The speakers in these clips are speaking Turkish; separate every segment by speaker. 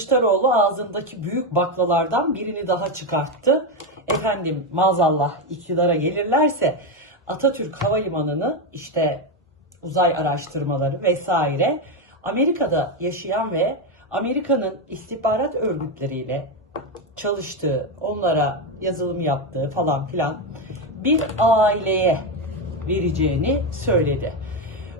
Speaker 1: Kılıçdaroğlu ağzındaki büyük baklalardan birini daha çıkarttı. Efendim maazallah iktidara gelirlerse Atatürk Havalimanı'nı işte uzay araştırmaları vesaire Amerika'da yaşayan ve Amerika'nın istihbarat örgütleriyle çalıştığı, onlara yazılım yaptığı falan filan bir aileye vereceğini söyledi.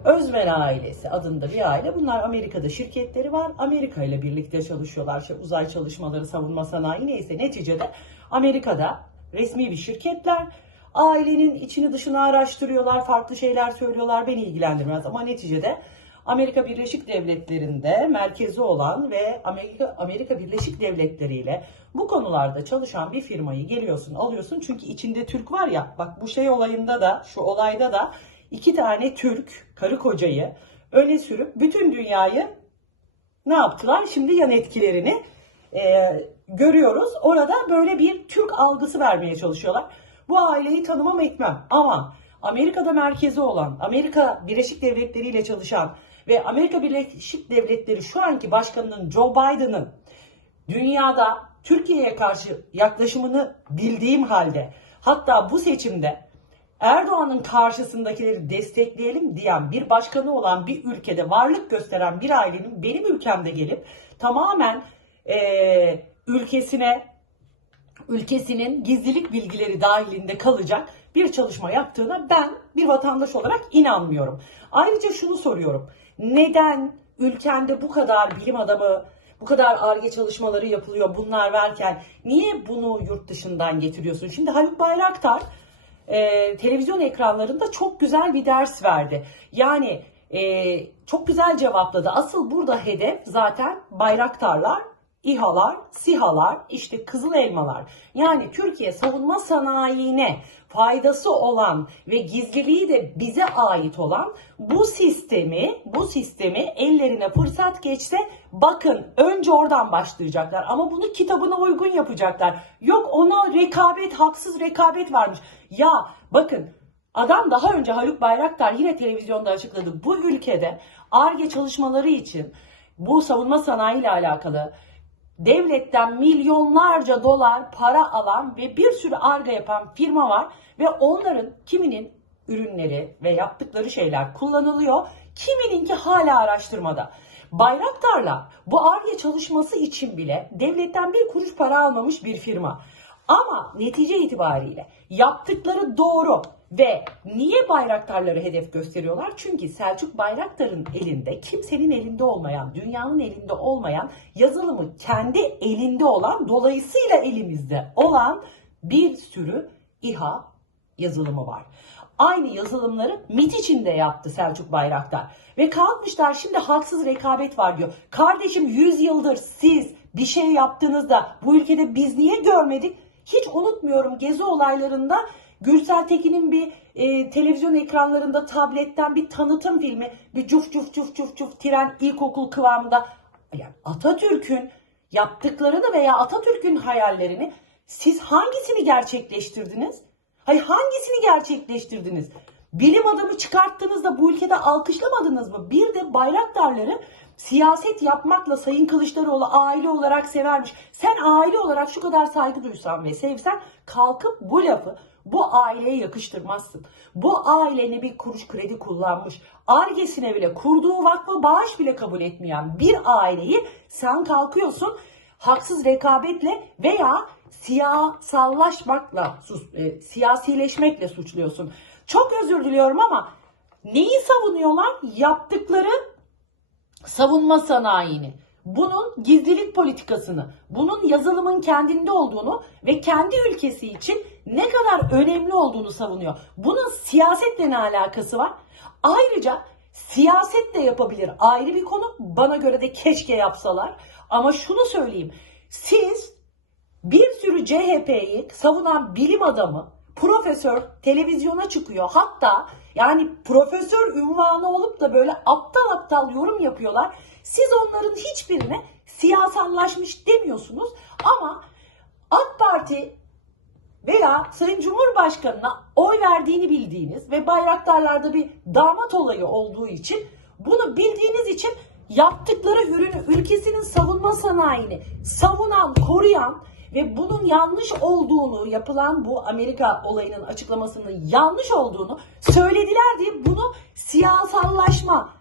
Speaker 1: Özmen ailesi adında bir aile. Bunlar Amerika'da şirketleri var. Amerika ile birlikte çalışıyorlar. İşte uzay çalışmaları, savunma sanayi neyse neticede Amerika'da resmi bir şirketler. Ailenin içini dışını araştırıyorlar, farklı şeyler söylüyorlar. Beni ilgilendirmez ama neticede Amerika Birleşik Devletleri'nde merkezi olan ve Amerika Amerika Birleşik Devletleri ile bu konularda çalışan bir firmayı geliyorsun, alıyorsun. Çünkü içinde Türk var ya. Bak bu şey olayında da, şu olayda da iki tane Türk karı kocayı öne sürüp bütün dünyayı ne yaptılar? Şimdi yan etkilerini e, görüyoruz. Orada böyle bir Türk algısı vermeye çalışıyorlar. Bu aileyi tanımam etmem ama Amerika'da merkezi olan, Amerika Birleşik Devletleri ile çalışan ve Amerika Birleşik Devletleri şu anki başkanının Joe Biden'ın dünyada Türkiye'ye karşı yaklaşımını bildiğim halde hatta bu seçimde Erdoğan'ın karşısındakileri destekleyelim diyen bir başkanı olan bir ülkede varlık gösteren bir ailenin benim ülkemde gelip tamamen eee, ülkesine ülkesinin gizlilik bilgileri dahilinde kalacak bir çalışma yaptığına ben bir vatandaş olarak inanmıyorum. Ayrıca şunu soruyorum. Neden ülkende bu kadar bilim adamı, bu kadar ARGE çalışmaları yapılıyor bunlar varken niye bunu yurt dışından getiriyorsun? Şimdi Haluk Bayraktar e, televizyon ekranlarında çok güzel bir ders verdi. Yani e, çok güzel cevapladı. Asıl burada hedef zaten bayraktarlar, İHA'lar, SİHA'lar, işte kızıl elmalar. Yani Türkiye savunma sanayine faydası olan ve gizliliği de bize ait olan bu sistemi, bu sistemi ellerine fırsat geçse bakın önce oradan başlayacaklar ama bunu kitabına uygun yapacaklar. Yok ona rekabet, haksız rekabet varmış. Ya bakın Adam daha önce Haluk Bayraktar yine televizyonda açıkladı. Bu ülkede ARGE çalışmaları için bu savunma sanayi ile alakalı devletten milyonlarca dolar para alan ve bir sürü arga yapan firma var ve onların kiminin ürünleri ve yaptıkları şeyler kullanılıyor, kimininki hala araştırmada. Bayraktar'la bu ARGE çalışması için bile devletten bir kuruş para almamış bir firma. Ama netice itibariyle yaptıkları doğru ve niye bayraktarları hedef gösteriyorlar? Çünkü Selçuk Bayraktar'ın elinde, kimsenin elinde olmayan, dünyanın elinde olmayan, yazılımı kendi elinde olan, dolayısıyla elimizde olan bir sürü İHA yazılımı var. Aynı yazılımları MIT için de yaptı Selçuk Bayraktar. Ve kalkmışlar şimdi haksız rekabet var diyor. Kardeşim 100 yıldır siz bir şey yaptığınızda bu ülkede biz niye görmedik? Hiç unutmuyorum gezi olaylarında Gürsel Tekin'in bir e, televizyon ekranlarında tabletten bir tanıtım filmi, bir cuf cuf cuf cuf cuf tren ilkokul kıvamında. Yani Atatürk'ün yaptıklarını veya Atatürk'ün hayallerini siz hangisini gerçekleştirdiniz? Hayır hangisini gerçekleştirdiniz? Bilim adamı çıkarttığınızda bu ülkede alkışlamadınız mı? Bir de bayraktarları siyaset yapmakla Sayın Kılıçdaroğlu aile olarak severmiş. Sen aile olarak şu kadar saygı duysan ve sevsen kalkıp bu lafı bu aileye yakıştırmazsın. Bu aile ne bir kuruş kredi kullanmış. Argesine bile kurduğu vakfı bağış bile kabul etmeyen bir aileyi sen kalkıyorsun haksız rekabetle veya siyasallaşmakla, e, siyasileşmekle suçluyorsun. Çok özür diliyorum ama neyi savunuyorlar? Yaptıkları savunma sanayini, bunun gizlilik politikasını, bunun yazılımın kendinde olduğunu ve kendi ülkesi için ne kadar önemli olduğunu savunuyor. Bunun siyasetle ne alakası var? Ayrıca siyaset de yapabilir ayrı bir konu. Bana göre de keşke yapsalar. Ama şunu söyleyeyim. Siz bir sürü CHP'yi savunan bilim adamı, profesör televizyona çıkıyor. Hatta yani profesör ünvanı olup da böyle aptal aptal yorum yapıyorlar. Siz onların hiçbirine siyasallaşmış demiyorsunuz ama AK Parti veya Sayın Cumhurbaşkanı'na oy verdiğini bildiğiniz ve bayraktarlarda bir damat olayı olduğu için bunu bildiğiniz için yaptıkları ürünü ülkesinin savunma sanayini savunan, koruyan ve bunun yanlış olduğunu yapılan bu Amerika olayının açıklamasının yanlış olduğunu söylediler diye bunu siyasallaşma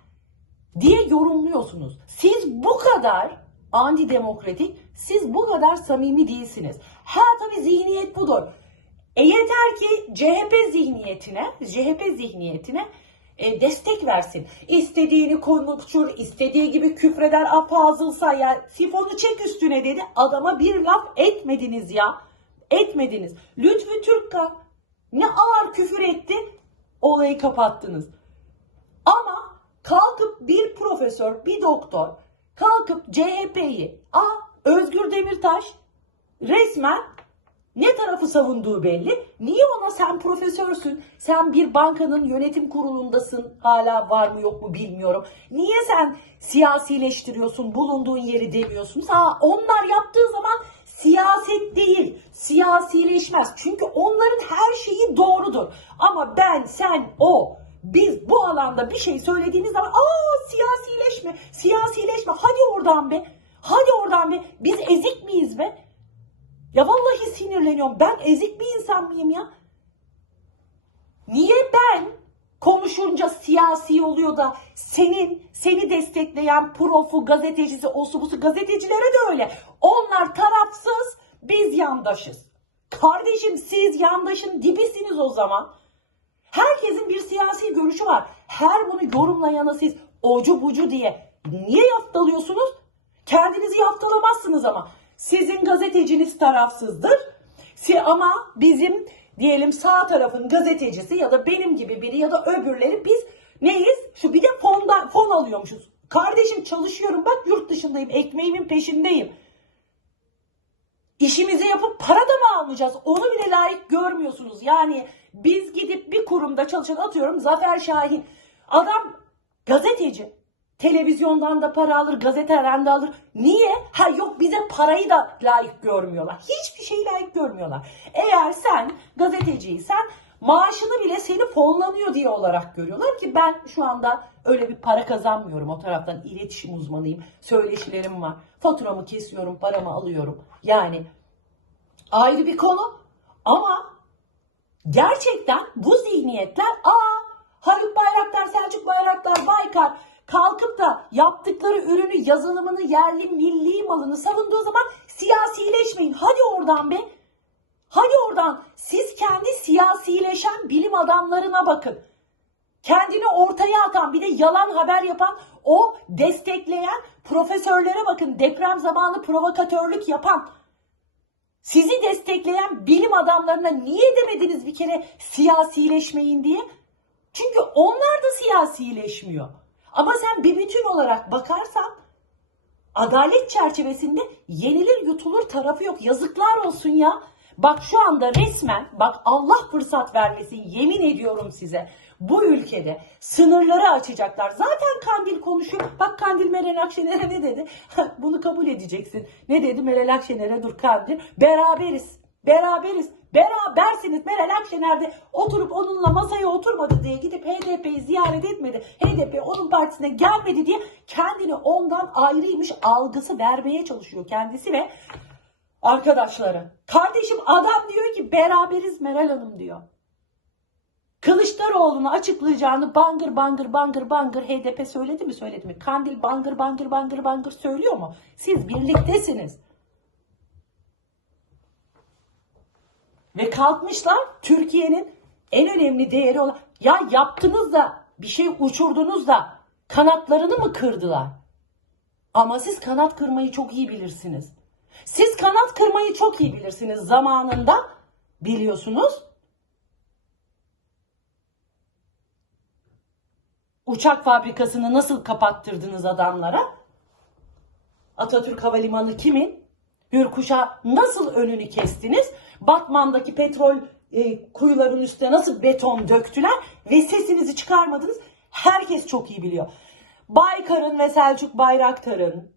Speaker 1: diye yorumluyorsunuz. Siz bu kadar antidemokratik, siz bu kadar samimi değilsiniz. Ha tabii zihniyet budur. E yeter ki CHP zihniyetine, CHP zihniyetine e, destek versin. İstediğini konuşur, istediği gibi küfreder, apazıl sayar, sifonu çek üstüne dedi. Adama bir laf etmediniz ya. Etmediniz. Lütfü Türkkan ne ağır küfür etti, olayı kapattınız. Ama kalkıp bir profesör, bir doktor kalkıp CHP'yi, a Özgür Demirtaş resmen ne tarafı savunduğu belli. Niye ona sen profesörsün, sen bir bankanın yönetim kurulundasın, hala var mı yok mu bilmiyorum. Niye sen siyasileştiriyorsun, bulunduğun yeri demiyorsun? Ha, onlar yaptığı zaman siyaset değil, siyasileşmez. Çünkü onların her şeyi doğrudur. Ama ben, sen, o, biz bu alanda bir şey söylediğimiz zaman aa siyasileşme, siyasileşme. Hadi oradan be, hadi oradan be. Biz ezik miyiz be? Ya vallahi sinirleniyorum. Ben ezik bir insan mıyım ya? Niye ben konuşunca siyasi oluyor da senin seni destekleyen profu, gazetecisi, osu busu gazetecilere de öyle. Onlar tarafsız, biz yandaşız. Kardeşim siz yandaşın dibisiniz o zaman. Herkesin bir siyasi görüşü var. Her bunu yorumlayana siz ocu bucu diye niye yaftalıyorsunuz? Kendinizi yaftalamazsınız ama. Sizin gazeteciniz tarafsızdır. Ama bizim diyelim sağ tarafın gazetecisi ya da benim gibi biri ya da öbürleri biz neyiz? Şu bir de fonda, fon alıyormuşuz. Kardeşim çalışıyorum bak yurt dışındayım ekmeğimin peşindeyim. İşimizi yapıp para da mı almayacağız? Onu bile layık görmüyorsunuz. Yani biz gidip bir kurumda çalışan atıyorum Zafer Şahin. Adam gazeteci. Televizyondan da para alır, gazeteden de alır. Niye? Ha yok bize parayı da layık görmüyorlar. Hiçbir şeyi layık görmüyorlar. Eğer sen gazeteciysen maaşını bile seni fonlanıyor diye olarak görüyorlar ki ben şu anda öyle bir para kazanmıyorum. O taraftan iletişim uzmanıyım. Söyleşilerim var. Faturamı kesiyorum, paramı alıyorum. Yani ayrı bir konu ama gerçekten bu zihniyetler aa Haluk Bayraktar, Selçuk Bayraktar, Baykar kalkıp da yaptıkları ürünü, yazılımını, yerli, milli malını savunduğu zaman siyasileşmeyin. Hadi oradan be. Hadi oradan. Siz kendi siyasileşen bilim adamlarına bakın. Kendini ortaya atan bir de yalan haber yapan o destekleyen profesörlere bakın. Deprem zamanı provokatörlük yapan. Sizi destekleyen bilim adamlarına niye demediniz bir kere siyasileşmeyin diye? Çünkü onlar da siyasileşmiyor. Ama sen bir bütün olarak bakarsan adalet çerçevesinde yenilir yutulur tarafı yok. Yazıklar olsun ya. Bak şu anda resmen bak Allah fırsat vermesin yemin ediyorum size. Bu ülkede sınırları açacaklar. Zaten Kandil konuşuyor. Bak Kandil Meral Akşener'e ne dedi? Bunu kabul edeceksin. Ne dedi Meral Akşener'e dur Kandil? Beraberiz. Beraberiz. Berabersiniz. Meral Akşener oturup onunla masaya oturmadı diye gidip HDP'yi ziyaret etmedi. HDP onun partisine gelmedi diye kendini ondan ayrıymış algısı vermeye çalışıyor kendisi ve arkadaşları. Kardeşim adam diyor ki beraberiz Meral Hanım diyor. Kılıçdaroğlu'nu açıklayacağını bangır bangır bangır bangır HDP söyledi mi söyledi mi? Kandil bangır bangır bangır bangır söylüyor mu? Siz birliktesiniz. Ve kalkmışlar Türkiye'nin en önemli değeri olan ya yaptınız da bir şey uçurdunuz da kanatlarını mı kırdılar? Ama siz kanat kırmayı çok iyi bilirsiniz. Siz kanat kırmayı çok iyi bilirsiniz zamanında biliyorsunuz. Uçak fabrikasını nasıl kapattırdınız adamlara? Atatürk Havalimanı kimin? Hürkuş'a nasıl önünü kestiniz? Batman'daki petrol e, kuyuların üstüne nasıl beton döktüler ve sesinizi çıkarmadınız? Herkes çok iyi biliyor. Baykar'ın ve Selçuk Bayraktar'ın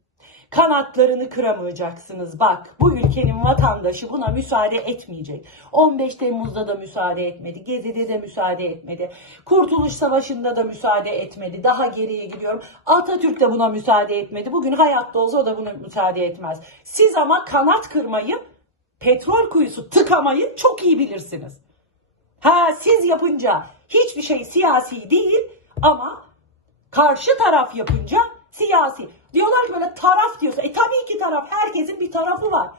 Speaker 1: Kanatlarını kıramayacaksınız. Bak bu ülkenin vatandaşı buna müsaade etmeyecek. 15 Temmuz'da da müsaade etmedi. Gezi'de de müsaade etmedi. Kurtuluş Savaşı'nda da müsaade etmedi. Daha geriye gidiyorum. Atatürk de buna müsaade etmedi. Bugün hayatta olsa o da buna müsaade etmez. Siz ama kanat kırmayı, petrol kuyusu tıkamayı çok iyi bilirsiniz. Ha siz yapınca hiçbir şey siyasi değil ama karşı taraf yapınca siyasi. Diyorlar ki böyle taraf diyorsa. E tabii ki taraf. Herkesin bir tarafı var.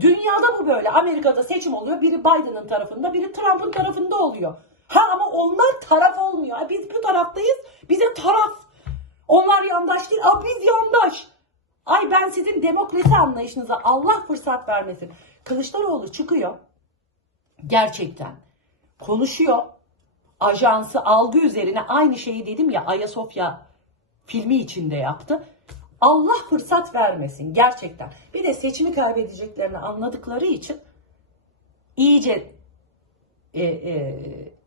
Speaker 1: Dünyada bu böyle. Amerika'da seçim oluyor. Biri Biden'ın tarafında, biri Trump'ın tarafında oluyor. Ha ama onlar taraf olmuyor. Biz bu taraftayız. Bize taraf. Onlar yandaş değil. Aa, biz yandaş. Ay ben sizin demokrasi anlayışınıza Allah fırsat vermesin. Kılıçdaroğlu çıkıyor. Gerçekten. Konuşuyor. Ajansı algı üzerine aynı şeyi dedim ya Ayasofya filmi içinde yaptı. Allah fırsat vermesin gerçekten. Bir de seçimi kaybedeceklerini anladıkları için iyice e, e,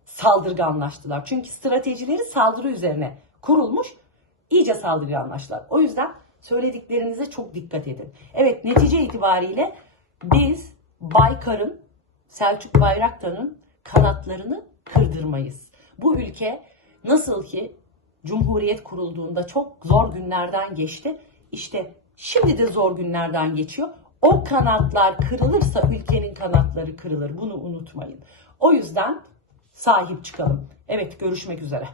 Speaker 1: saldırganlaştılar. Çünkü stratejileri saldırı üzerine kurulmuş. iyice saldırganlaştılar. O yüzden söylediklerinize çok dikkat edin. Evet netice itibariyle biz Baykar'ın, Selçuk Bayraktar'ın kanatlarını kırdırmayız. Bu ülke nasıl ki Cumhuriyet kurulduğunda çok zor günlerden geçti. İşte şimdi de zor günlerden geçiyor. O kanatlar kırılırsa ülkenin kanatları kırılır. Bunu unutmayın. O yüzden sahip çıkalım. Evet görüşmek üzere.